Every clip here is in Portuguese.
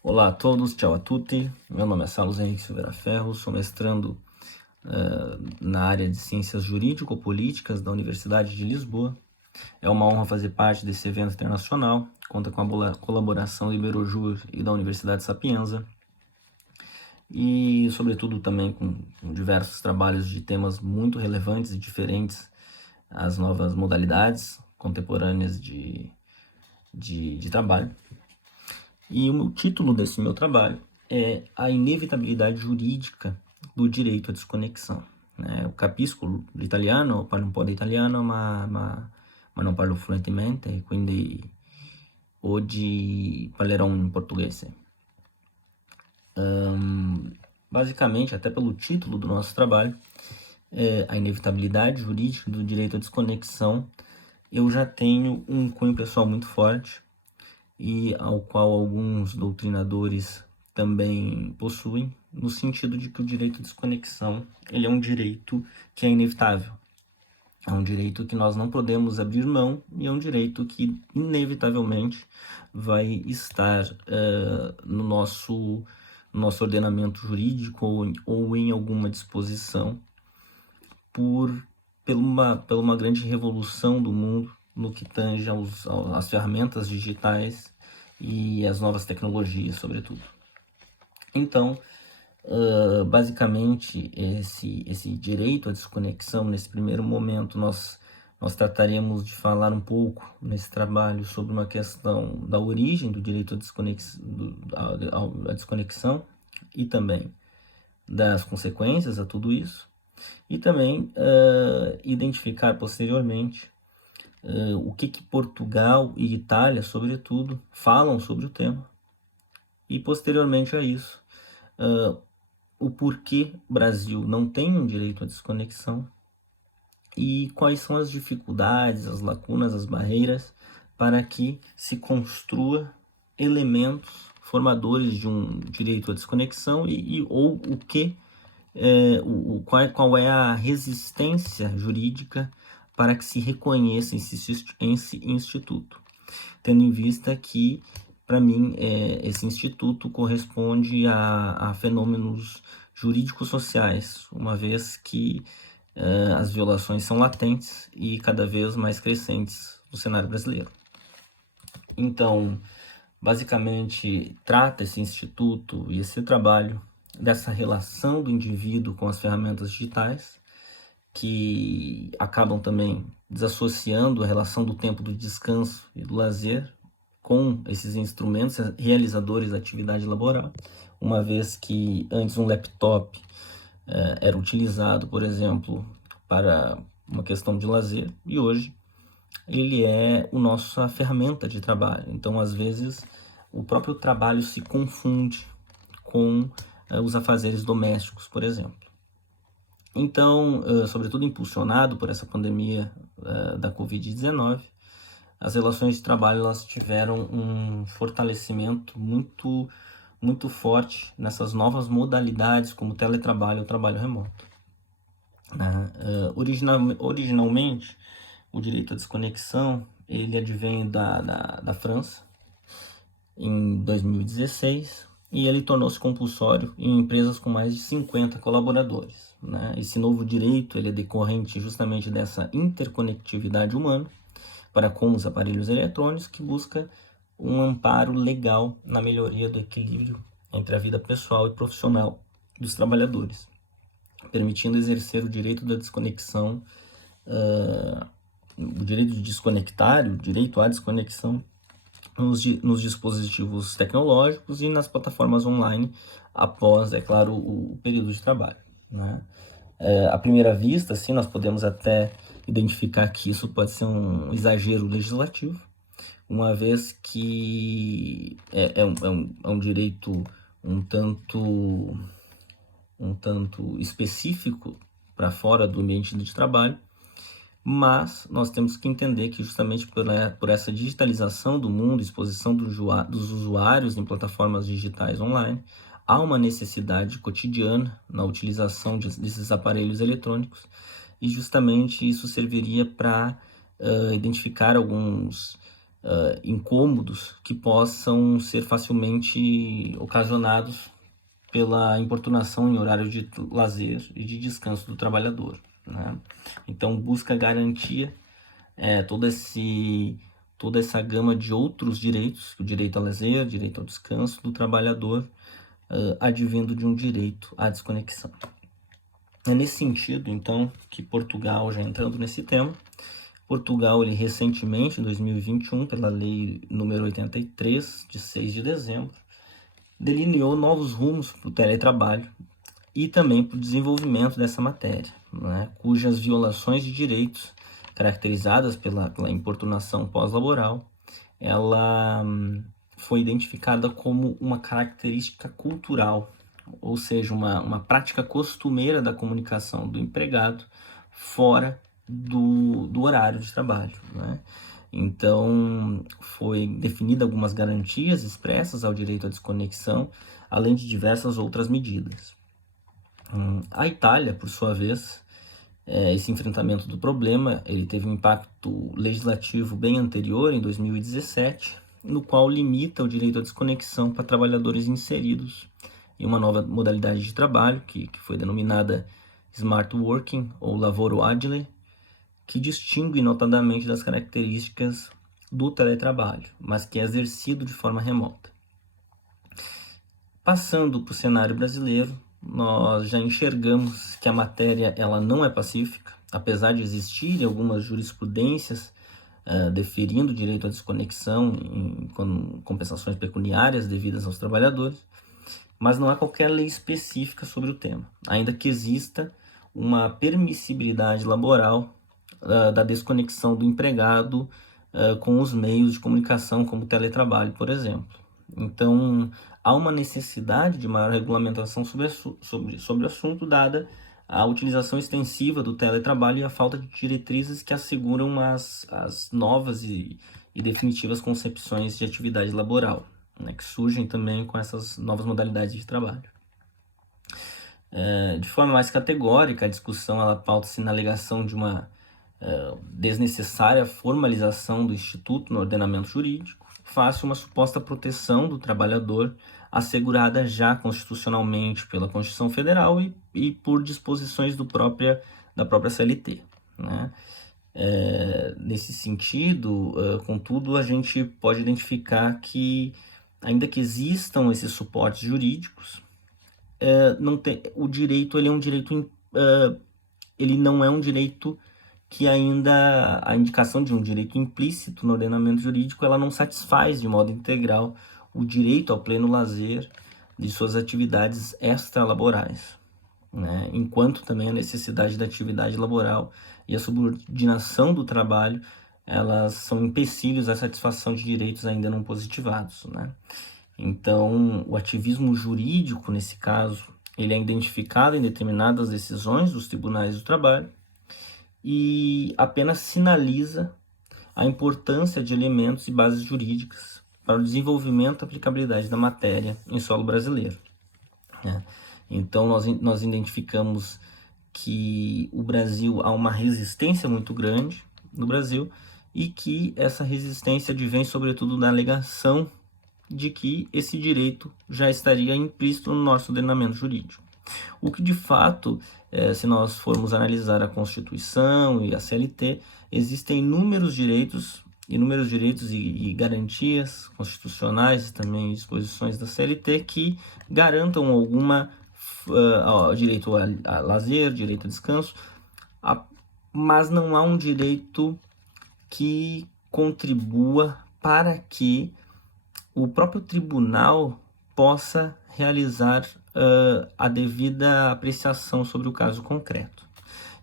Olá a todos, ciao a tutti. Meu nome é Carlos Henrique Silveira Ferro, sou mestrando na área de Ciências Jurídico-Políticas da Universidade de Lisboa. É uma honra fazer parte desse evento internacional, conta com a colaboração do Iberojur e da Universidade Sapienza, e sobretudo também com diversos trabalhos de temas muito relevantes e diferentes às novas modalidades contemporâneas de trabalho. E o título desse meu trabalho é A Inevitabilidade Jurídica do Direito à Desconexão. Capisco l'italiano, parlo un po' di italiano, ma non parlo fluentemente, quindi oggi parlerò in portoghese. Basicamente, até pelo título do nosso trabalho, A Inevitabilidade Jurídica do Direito à Desconexão, eu já tenho um cunho pessoal muito forte, e ao qual alguns doutrinadores também possuem, no sentido de que o direito à desconexão ele é um direito que é inevitável. É um direito que nós não podemos abrir mão e é um direito que, inevitavelmente, vai estar no nosso ordenamento jurídico ou em alguma disposição pela uma grande revolução do mundo no que tange às ferramentas digitais e às novas tecnologias, sobretudo. Então, basicamente, esse direito à desconexão, nesse primeiro momento, nós trataremos de falar um pouco nesse trabalho sobre uma questão da origem do direito à desconexão e também das consequências a tudo isso, e também identificar posteriormente o que Portugal e Itália, sobretudo, falam sobre o tema, e posteriormente a isso, o porquê o Brasil não tem um direito à desconexão e quais são as dificuldades, as lacunas, as barreiras para que se construa elementos formadores de um direito à desconexão ou o que qual é a resistência jurídica para que se reconheça esse instituto, tendo em vista que, para mim, esse instituto corresponde a fenômenos jurídicos sociais, uma vez que as violações são latentes e cada vez mais crescentes no cenário brasileiro. Então, basicamente, trata esse instituto e esse trabalho dessa relação do indivíduo com as ferramentas digitais, que acabam também desassociando a relação do tempo do descanso e do lazer com esses instrumentos realizadores da atividade laboral, uma vez que antes um laptop era utilizado, por exemplo, para uma questão de lazer, e hoje ele é a nossa ferramenta de trabalho. Então, às vezes, o próprio trabalho se confunde com os afazeres domésticos, por exemplo. Então, sobretudo impulsionado por essa pandemia da Covid-19, as relações de trabalho elas tiveram um fortalecimento muito forte nessas novas modalidades, como o teletrabalho e o trabalho remoto. Originalmente, o direito à desconexão ele advém da França, em 2016, e ele tornou-se compulsório em empresas com mais de 50 colaboradores. Esse novo direito ele é decorrente justamente dessa interconectividade humana para com os aparelhos eletrônicos, que busca um amparo legal na melhoria do equilíbrio entre a vida pessoal e profissional dos trabalhadores, permitindo exercer o direito da desconexão, o direito de desconectar, o direito à desconexão nos dispositivos tecnológicos e nas plataformas online após, é claro, o período de trabalho. À primeira vista, sim, nós podemos até identificar que isso pode ser um exagero legislativo, uma vez que é um direito um tanto específico para fora do ambiente de trabalho, mas nós temos que entender que justamente por essa digitalização do mundo, exposição dos usuários em plataformas digitais online, há uma necessidade cotidiana na utilização desses aparelhos eletrônicos, e justamente isso serviria para identificar alguns incômodos que possam ser facilmente ocasionados pela importunação em horário de lazer e de descanso do trabalhador, né? Então busca garantia toda essa gama de outros direitos, o direito ao lazer, o direito ao descanso do trabalhador, advindo de um direito à desconexão. É nesse sentido, então, que Portugal, já entrando nesse tema, Portugal, ele recentemente, em 2021, pela Lei número 83, de 6 de dezembro, delineou novos rumos para o teletrabalho e também para o desenvolvimento dessa matéria, né, cujas violações de direitos, caracterizadas pela importunação pós-laboral, ela foi identificada como uma característica cultural, ou seja, uma prática costumeira da comunicação do empregado fora do horário de trabalho, né? Então, foi definida algumas garantias expressas ao direito à desconexão, além de diversas outras medidas. A Itália, por sua vez, esse enfrentamento do problema, ele teve um impacto legislativo bem anterior, em 2017, no qual limita o direito à desconexão para trabalhadores inseridos em uma nova modalidade de trabalho, que foi denominada Smart Working ou Lavoro Agile, que distingue notadamente das características do teletrabalho, mas que é exercido de forma remota. Passando para o cenário brasileiro, nós já enxergamos que a matéria ela não é pacífica, apesar de existirem algumas jurisprudências deferindo o direito à desconexão com compensações pecuniárias devidas aos trabalhadores, mas não há qualquer lei específica sobre o tema, ainda que exista uma permissibilidade laboral da desconexão do empregado com os meios de comunicação, como o teletrabalho, por exemplo. Então, há uma necessidade de maior regulamentação sobre o assunto, dada a utilização extensiva do teletrabalho e a falta de diretrizes que asseguram as novas e definitivas concepções de atividade laboral, né, que surgem também com essas novas modalidades de trabalho. De forma mais categórica, a discussão ela pauta-se na alegação de uma desnecessária formalização do Instituto no ordenamento jurídico, face a uma suposta proteção do trabalhador assegurada já constitucionalmente pela Constituição Federal e por disposições da própria CLT, né? Nesse sentido, contudo, a gente pode identificar que, ainda que existam esses suportes jurídicos, o direito ele é um direito, ele não é um direito que ainda a indicação de um direito implícito no ordenamento jurídico ela não satisfaz de modo integral o direito ao pleno lazer de suas atividades extralaborais, né? Enquanto também a necessidade da atividade laboral e a subordinação do trabalho elas são empecilhos à satisfação de direitos ainda não positivados, né? Então, o ativismo jurídico, nesse caso, ele é identificado em determinadas decisões dos tribunais do trabalho e apenas sinaliza a importância de elementos e bases jurídicas para o desenvolvimento e aplicabilidade da matéria em solo brasileiro, né? Então, nós identificamos que o Brasil há uma resistência muito grande no Brasil e que essa resistência advém, sobretudo, da alegação de que esse direito já estaria implícito no nosso ordenamento jurídico. O que, de fato, se nós formos analisar a Constituição e a CLT, existem inúmeros direitos e garantias constitucionais e também disposições da CLT que garantam alguma direito a lazer, direito a descanso, mas não há um direito que contribua para que o próprio tribunal possa realizar a devida apreciação sobre o caso concreto.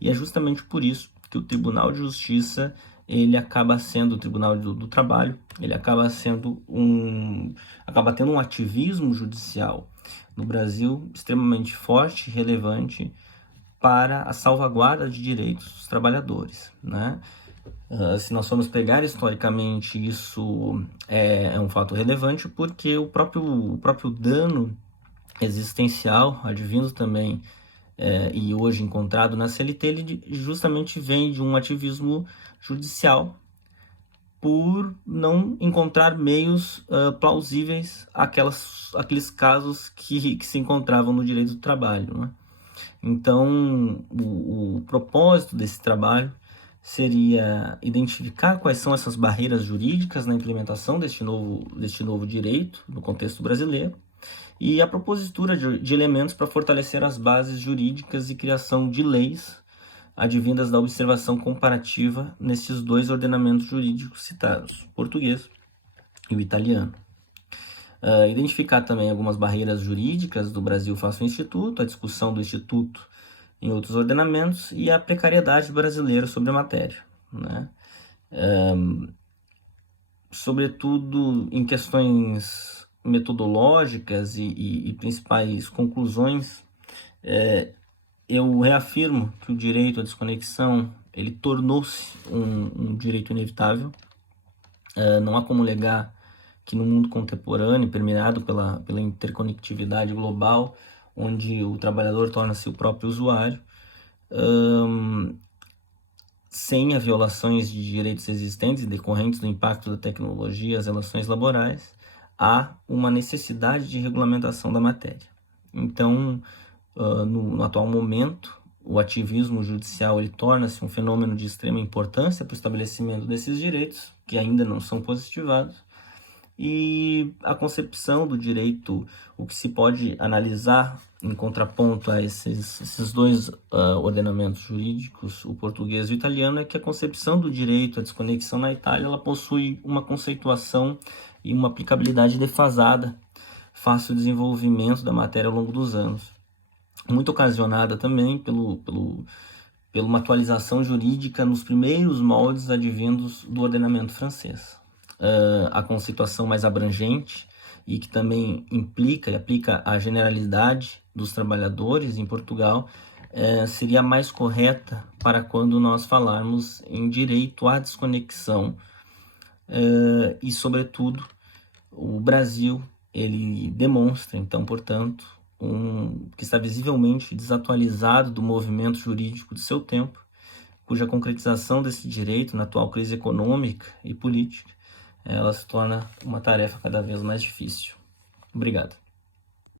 E é justamente por isso que o Tribunal de Justiça, ele acaba sendo, o Tribunal do Trabalho, ele acaba tendo um ativismo judicial no Brasil extremamente forte e relevante para a salvaguarda de direitos dos trabalhadores, né? Se nós formos pegar historicamente, isso é um fato relevante porque o próprio dano existencial, advindo também e hoje encontrado na CLT, ele justamente vem de um ativismo judicial por não encontrar meios plausíveis àqueles casos que se encontravam no direito do trabalho, né? Então, o propósito desse trabalho seria identificar quais são essas barreiras jurídicas na implementação deste novo direito no contexto brasileiro e a propositura de elementos para fortalecer as bases jurídicas e criação de leis advindas da observação comparativa nesses dois ordenamentos jurídicos citados, o português e o italiano. Identificar também algumas barreiras jurídicas do Brasil face ao Instituto, a discussão do Instituto em outros ordenamentos e a precariedade brasileira sobre a matéria, né? Sobretudo em questões metodológicas e principais conclusões, eu reafirmo que o direito à desconexão ele tornou-se um direito inevitável. Não há como negar que no mundo contemporâneo, permeado pela interconectividade global, onde o trabalhador torna-se o próprio usuário, sem as violações de direitos existentes decorrentes do impacto da tecnologia às relações laborais, há uma necessidade de regulamentação da matéria. Então, no atual momento, o ativismo judicial ele torna-se um fenômeno de extrema importância para o estabelecimento desses direitos, que ainda não são positivados, e a concepção do direito, o que se pode analisar em contraponto a esses dois ordenamentos jurídicos, o português e o italiano, é que a concepção do direito à desconexão na Itália ela possui uma conceituação e uma aplicabilidade defasada face ao desenvolvimento da matéria ao longo dos anos, muito ocasionada também pela uma atualização jurídica nos primeiros moldes advindos do ordenamento francês. A conceituação mais abrangente e que também implica e aplica a generalidade dos trabalhadores em Portugal seria mais correta para quando nós falarmos em direito à desconexão e, sobretudo, o Brasil ele demonstra, então, portanto, que está visivelmente desatualizado do movimento jurídico de seu tempo, cuja concretização desse direito na atual crise econômica e política ela se torna uma tarefa cada vez mais difícil. Obrigado.